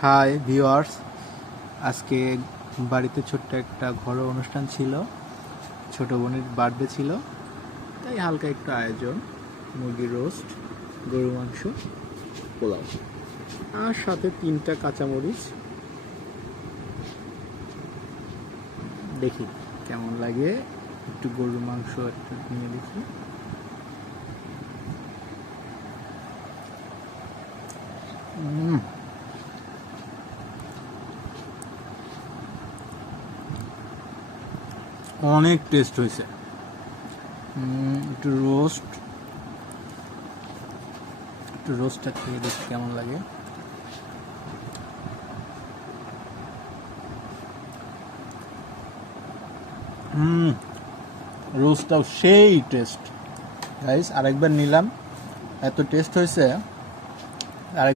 Hi viewers, আজকে বাড়িতে ছোট্ট একটা ঘরোয়া অনুষ্ঠান ছিল। ছোট বোনের বার্থডে ছিল, তাই হালকা একটু আয়োজন। মুরগির রোস্ট, গরু মাংস, পোলাও, আর সাথে 3টা কাঁচামরিচ। দেখি কেমন লাগে, একটু গরুর মাংস একটু নিয়ে দেখি। অনেক টেস্ট হয়েছে। একটু রোস্টটা খেয়ে দেখি কেমন লাগে। রোস্টটাও সেই টেস্ট গাইস, আরেকবার নিলাম, এত টেস্ট হয়েছে।